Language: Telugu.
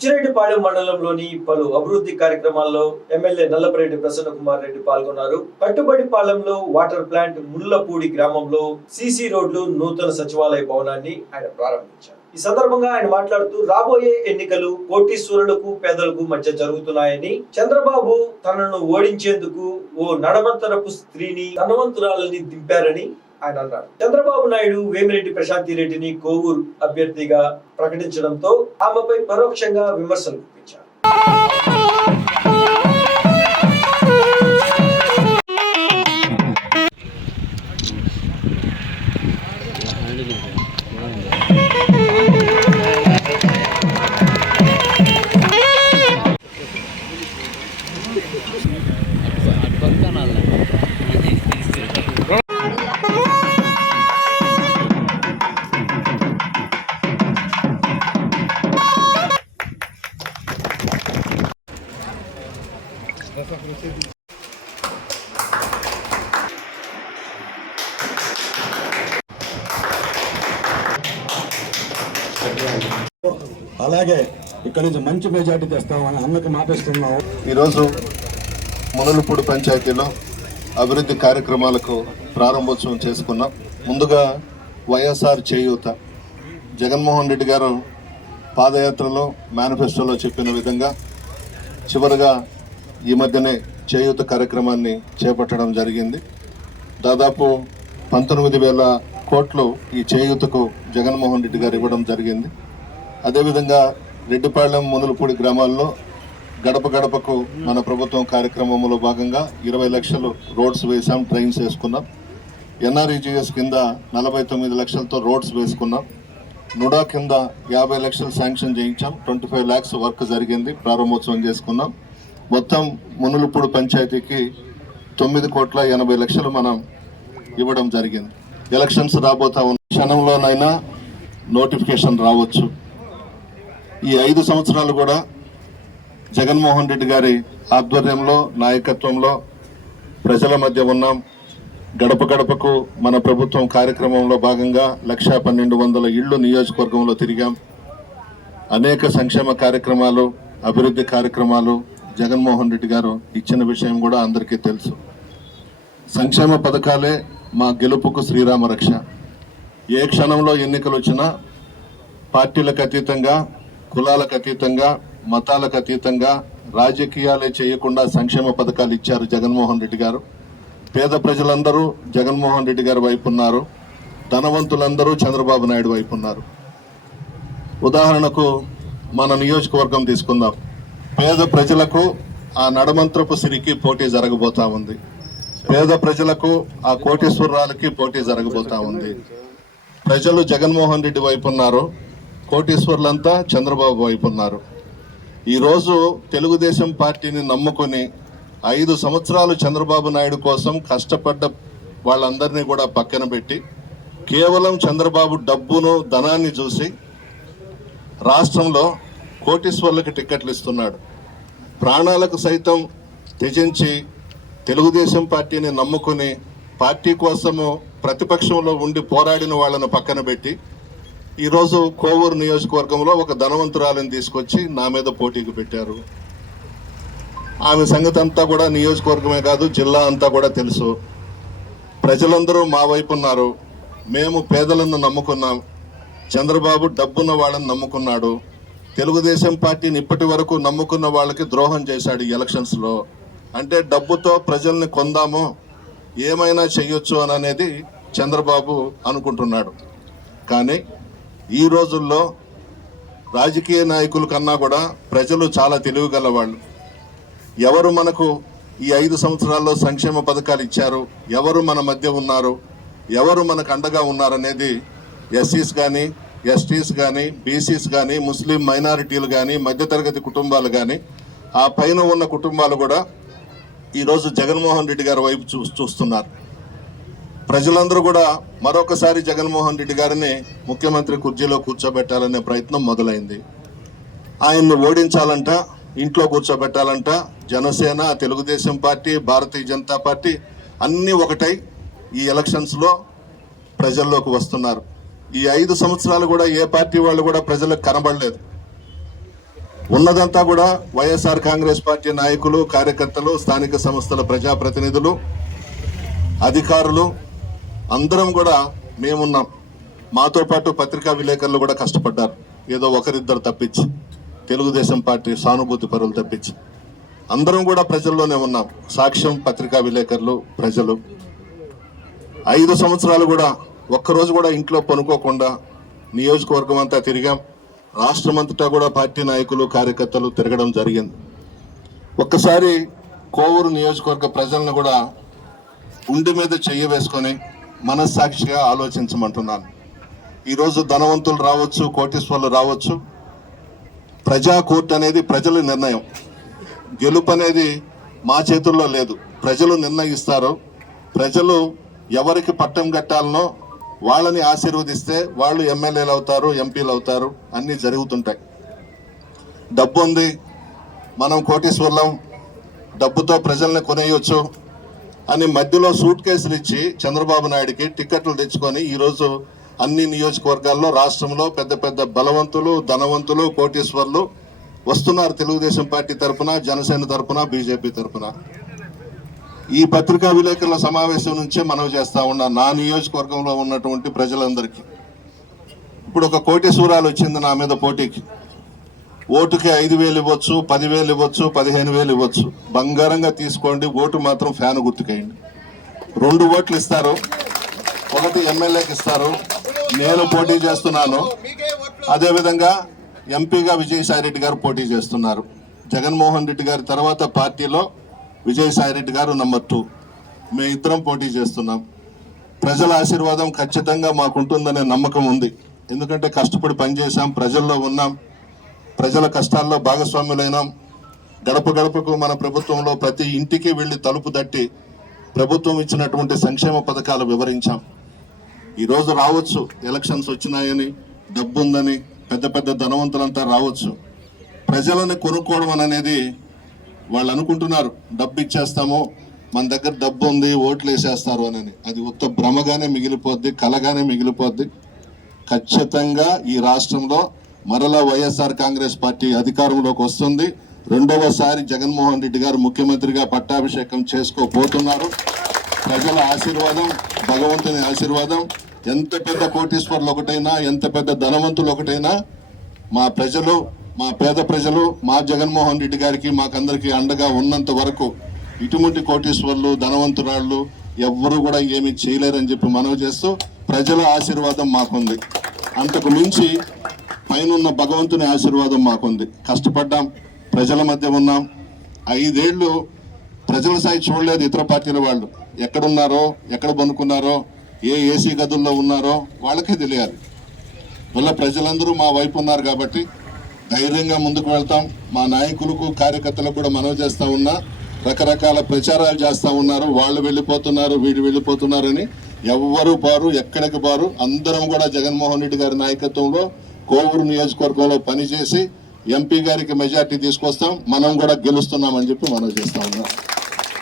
బుచ్చిరెడ్డిపాళెం మండలంలోని పలు అభివృద్ధి కార్యక్రమాల్లో ఎమ్మెల్యే నల్లపరెడ్డి ప్రసన్న కుమార్ రెడ్డి పాల్గొన్నారు. కట్టుబడిపాలెంలో వాటర్ ప్లాంట్ ముల్లపూడి గ్రామంలో సీసీ రోడ్లు నూతన సచివాలయ భవనాన్ని ఆయన ప్రారంభించారు. ఈ సందర్భంగా ఆయన మాట్లాడుతూ రాబోయే ఎన్నికలు కోటీశ్వరులకు పేదలకు మధ్య జరుగుతున్నాయని చంద్రబాబు తనను ఓడించేందుకు ఓ నడమంతరపు స్త్రీని ధనవంతురాలని దింపారని ఆయన అన్నారు. చంద్రబాబు నాయుడు వేమిరెడ్డి ప్రశాంతి రెడ్డిని కోవూరు అభ్యర్థిగా ప్రకటించడంతో ఆమెపై పరోక్షంగా విమర్శలు గుప్పించారు. అలాగే ఇక్కడ నుంచి మంచి మెజార్టీ తెస్తామని అన్నకి మాటిస్తున్నాం. ఈరోజు మునలపూడి పంచాయతీలో అభివృద్ధి కార్యక్రమాలకు ప్రారంభోత్సవం చేసుకున్నాం. ముందుగా వైఎస్ఆర్ చేయూత జగన్మోహన్ రెడ్డి గారు పాదయాత్రలో మేనిఫెస్టోలో చెప్పిన విధంగా చివరిగా ఈ మధ్యనే చేయూత కార్యక్రమాన్ని చేపట్టడం జరిగింది. దాదాపు పంతొమ్మిది వేల కోట్లు ఈ చేయూతకు జగన్మోహన్ రెడ్డి గారు ఇవ్వడం జరిగింది. అదేవిధంగా రెడ్డిపాళెం మునులపూడి గ్రామాల్లో గడప గడపకు మన ప్రభుత్వం కార్యక్రమంలో భాగంగా ఇరవై లక్షలు రోడ్స్ వేసాం ట్రైన్స్ వేసుకున్నాం. ఎన్ఆర్ఈజిఎస్ కింద నలభై తొమ్మిది లక్షలతో రోడ్స్ వేసుకున్నాం. నుడా కింద యాభై లక్షలు శాంక్షన్ చేయించాం. ట్వంటీ ఫైవ్ ల్యాక్స్ వర్క్ జరిగింది. ప్రారంభోత్సవం చేసుకున్నాం. మొత్తం మునులపూడి పంచాయతీకి తొమ్మిది కోట్ల ఎనభై లక్షలు మనం ఇవ్వడం జరిగింది. ఎలక్షన్స్ రాబోతా ఉన్న క్షణంలోనైనా నోటిఫికేషన్ రావచ్చు. ఈ ఐదు సంవత్సరాలు కూడా జగన్మోహన్ రెడ్డి గారి ఆధ్వర్యంలో నాయకత్వంలో ప్రజల మధ్య ఉన్నాం. గడప గడపకు మన ప్రభుత్వం కార్యక్రమంలో భాగంగా లక్షా పన్నెండు వందల ఇళ్ళు నియోజకవర్గంలో తిరిగాం. అనేక సంక్షేమ కార్యక్రమాలు అభివృద్ధి కార్యక్రమాలు జగన్మోహన్ రెడ్డి గారు ఇచ్చిన విషయం కూడా అందరికీ తెలుసు. సంక్షేమ పథకాలే మా గెలుపుకు శ్రీరామ రక్ష. ఏ క్షణంలో ఎన్నికలు వచ్చినా పార్టీలకు అతీతంగా కులాలకు అతీతంగా మతాలకు అతీతంగా రాజకీయాలే చేయకుండా సంక్షేమ పథకాలు ఇచ్చారు జగన్మోహన్ రెడ్డి గారు. పేద ప్రజలందరూ జగన్మోహన్ రెడ్డి గారి వైపు ఉన్నారు. ధనవంతులందరూ చంద్రబాబు నాయుడు వైపు ఉన్నారు. ఉదాహరణకు మన నియోజకవర్గం తీసుకుందాం. పేద ప్రజలకు ఆ నడమంత్రపు సిరికి పోటీ జరగబోతా ఉంది. పేద ప్రజలకు ఆ కోటీశ్వరాలకి పోటీ జరగబోతా ఉంది. ప్రజలు జగన్మోహన్ రెడ్డి వైపు ఉన్నారు. కోటీశ్వర్లంతా చంద్రబాబు వైపు ఉన్నారు. ఈరోజు తెలుగుదేశం పార్టీని నమ్ముకొని ఐదు సంవత్సరాలు చంద్రబాబు నాయుడు కోసం కష్టపడ్డ వాళ్ళందరినీ కూడా పక్కన పెట్టి కేవలం చంద్రబాబు డబ్బును ధనాన్ని చూసి రాష్ట్రంలో కోటీశ్వర్లకు టిక్కెట్లు ఇస్తున్నాడు. ప్రాణాలకు సైతం త్యజించి తెలుగుదేశం పార్టీని నమ్ముకుని పార్టీ కోసము ప్రతిపక్షంలో ఉండి పోరాడిన వాళ్ళను పక్కన పెట్టి ఈరోజు కోవూరు నియోజకవర్గంలో ఒక ధనవంతురాలను తీసుకొచ్చి నా మీద పోటీకి పెట్టారు. ఆమె సంగతి అంతా కూడా నియోజకవర్గమే కాదు జిల్లా అంతా కూడా తెలుసు. ప్రజలందరూ మా వైపు ఉన్నారు. మేము పేదలను నమ్ముకున్నాం. చంద్రబాబు డబ్బున్న వాళ్ళని నమ్ముకున్నాడు. తెలుగుదేశం పార్టీని ఇప్పటి వరకు నమ్ముకున్న వాళ్ళకి ద్రోహం చేశాడు ఈ ఎలక్షన్స్లో అంటే డబ్బుతో ప్రజల్ని కొందాము ఏమైనా చెయ్యొచ్చు అని అనేది చంద్రబాబు అనుకుంటున్నాడు. కానీ ఈ రోజుల్లో రాజకీయ నాయకుల కన్నా కూడా ప్రజలు చాలా తెలివిగల వాళ్ళు ఎవరు మనకు ఈ ఐదు సంవత్సరాల్లో సంక్షేమ పథకాలు ఇచ్చారు? ఎవరు మన మధ్య ఉన్నారు? ఎవరు మనకు అండగా ఉన్నారనేది ఎస్సీస్ కానీ ఎస్టీస్ కానీ బీసీస్ కానీ ముస్లిం మైనారిటీలు కానీ మధ్యతరగతి కుటుంబాలు కానీ ఆ పైన ఉన్న కుటుంబాలు కూడా ఈరోజు జగన్మోహన్ రెడ్డి గారి వైపు చూ చూస్తున్నారు. ప్రజలందరూ కూడా మరొకసారి జగన్మోహన్ రెడ్డి గారిని ముఖ్యమంత్రి కుర్చీలో కూర్చోబెట్టాలనే ప్రయత్నం మొదలైంది. ఆయన్ని ఓడించాలంట ఇంట్లో కూర్చోబెట్టాలంట జనసేన తెలుగుదేశం పార్టీ భారతీయ జనతా పార్టీ అన్నీ ఒకటై ఈ ఎలక్షన్స్లో ప్రజల్లోకి వస్తున్నారు. ఈ ఐదు సంవత్సరాలు కూడా ఏ పార్టీ వాళ్ళు కూడా ప్రజలకు కనబడలేదు. ఉన్నదంతా కూడా వైఎస్ఆర్ కాంగ్రెస్ పార్టీ నాయకులు కార్యకర్తలు స్థానిక సంస్థల ప్రజాప్రతినిధులు అధికారులు అందరం కూడా మేమున్నాం. మాతో పాటు పత్రికా విలేకరులు కూడా కష్టపడ్డారు. ఏదో ఒకరిద్దరు తప్పించి తెలుగుదేశం పార్టీ సానుభూతి పరులు తప్పించి. అందరం కూడా ప్రజల్లోనే ఉన్నాం. సాక్ష్యం పత్రికా విలేకరులు ప్రజలు. ఐదు సంవత్సరాలు కూడా ఒక్కరోజు కూడా ఇంట్లో పనుకోకుండా నియోజకవర్గం అంతా తిరిగాం. రాష్ట్రమంతటా కూడా పార్టీ నాయకులు కార్యకర్తలు తిరగడం జరిగింది. ఒక్కసారి కోవూరు నియోజకవర్గ ప్రజలను కూడా ఉండి మీద చెయ్యి వేసుకొని మనస్సాక్షిగా ఆలోచించమంటున్నాను. ఈరోజు ధనవంతులు రావచ్చు కోటీశ్వర్లు రావచ్చు. ప్రజా కోర్టు అనేది ప్రజల నిర్ణయం. గెలుపు అనేది మా చేతుల్లో లేదు. ప్రజలు నిర్ణయిస్తారు. ప్రజలు ఎవరికి పట్టం కట్టాలనో వాళ్ళని ఆశీర్వదిస్తే వాళ్ళు ఎమ్మెల్యేలు అవుతారు ఎంపీలు అవుతారు. అన్నీ జరుగుతుంటాయి. డబ్బు ఉంది. మనం కోటీశ్వర్లం డబ్బుతో ప్రజల్ని కొనేయొచ్చు అని మధ్యలో సూట్ కేసులు ఇచ్చి చంద్రబాబు నాయుడికి టికెట్లు తెచ్చుకొని ఈరోజు అన్ని నియోజకవర్గాల్లో రాష్ట్రంలో పెద్ద పెద్ద బలవంతులు ధనవంతులు కోటీశ్వర్లు వస్తున్నారు తెలుగుదేశం పార్టీ తరఫున జనసేన తరఫున బీజేపీ తరఫున ఈ పత్రికా విలేకరుల సమావేశం నుంచే మనవి చేస్తా ఉన్నా నా నియోజకవర్గంలో ఉన్నటువంటి ప్రజలందరికీ. ఇప్పుడు ఒక కోటీశ్వరాలు వచ్చింది నా మీద పోటీకి. ఓటుకి ఐదు వేలు ఇవ్వచ్చు పదివేలు ఇవ్వచ్చు పదిహేను వేలు ఇవ్వచ్చు. బంగారంగా తీసుకోండి ఓటు మాత్రం ఫ్యాన్ గుర్తుకేయండి. రెండు ఓట్లు ఇస్తారు ఒకటి ఎమ్మెల్యేకి ఇస్తారు నేను పోటీ చేస్తున్నాను. అదేవిధంగా ఎంపీగా విజయసాయి రెడ్డి గారు పోటీ చేస్తున్నారు. జగన్మోహన్ రెడ్డి గారి తర్వాత పార్టీలో విజయసాయిరెడ్డి గారు నంబర్ టూ. మేము ఇద్దరం పోటీ చేస్తున్నాం. ప్రజల ఆశీర్వాదం ఖచ్చితంగా మాకుంటుందనే నమ్మకం ఉంది. ఎందుకంటే కష్టపడి పనిచేసాం ప్రజల్లో ఉన్నాం ప్రజల కష్టాల్లో భాగస్వాములైనాం. గడప గడపకు మన ప్రభుత్వంలో ప్రతి ఇంటికి వెళ్ళి తలుపు తట్టి ప్రభుత్వం ఇచ్చినటువంటి సంక్షేమ పథకాలు వివరించాం. ఈరోజు రావచ్చు ఎలక్షన్స్ వచ్చినాయని డబ్బు ఉందని పెద్ద పెద్ద ధనవంతులంతా రావచ్చు. ప్రజలను కొనుక్కోవడం అనేది వాళ్ళు అనుకుంటున్నారు డబ్బు ఇచ్చేస్తాము మన దగ్గర డబ్బు ఉంది ఓట్లు వేసేస్తారు అని అది ఉత్త భ్రమగానే మిగిలిపోద్ది కలగానే మిగిలిపోద్ది. ఖచ్చితంగా ఈ రాష్ట్రంలో మరలా వైఎస్ఆర్ కాంగ్రెస్ పార్టీ అధికారంలోకి వస్తుంది. రెండవసారి జగన్మోహన్ రెడ్డి గారు ముఖ్యమంత్రిగా పట్టాభిషేకం చేసుకోబోతున్నారు. ప్రజల ఆశీర్వాదం భగవంతుని ఆశీర్వాదం. ఎంత పెద్ద కోటీశ్వర్లు ఒకటైనా ఎంత పెద్ద ధనవంతులు ఒకటైనా మా ప్రజలు మా పేద ప్రజలు మా జగన్మోహన్ రెడ్డి గారికి మాకందరికీ అండగా ఉన్నంత వరకు ఇటువంటి కోటీశ్వర్లు ధనవంతురాళ్ళు ఎవ్వరూ కూడా ఏమీ చేయలేరని చెప్పి మనవి చేస్తూ ప్రజల ఆశీర్వాదం మాకుంది. అంతకు మించి పైనున్న భగవంతుని ఆశీర్వాదం మాకుంది. కష్టపడ్డాం ప్రజల మధ్య ఉన్నాం. ఐదేళ్ళు ప్రజల స్థాయి చూడలేదు ఇతర పార్టీల వాళ్ళు. ఎక్కడున్నారో ఎక్కడ పనుకున్నారో ఏ ఏసీ గదుల్లో ఉన్నారో వాళ్ళకే తెలియాలి. వల్ల ప్రజలందరూ మా వైపు ఉన్నారు కాబట్టి ధైర్యంగా ముందుకు వెళ్తాం. మా నాయకులకు కార్యకర్తలకు కూడా మనవి చేస్తూ ఉన్నా రకరకాల ప్రచారాలు చేస్తా ఉన్నారు. వాళ్ళు వెళ్ళిపోతున్నారు వీడు వెళ్ళిపోతున్నారని ఎవ్వరు బారు ఎక్కడికి బారు అందరం కూడా జగన్మోహన్ రెడ్డి గారి నాయకత్వంలో కోవూరు నియోజకవర్గంలో పనిచేసి ఎంపీ గారికి మెజార్టీ తీసుకొస్తాం. మనం కూడా గెలుస్తున్నామని చెప్పి మనం చేస్తా ఉన్నాం.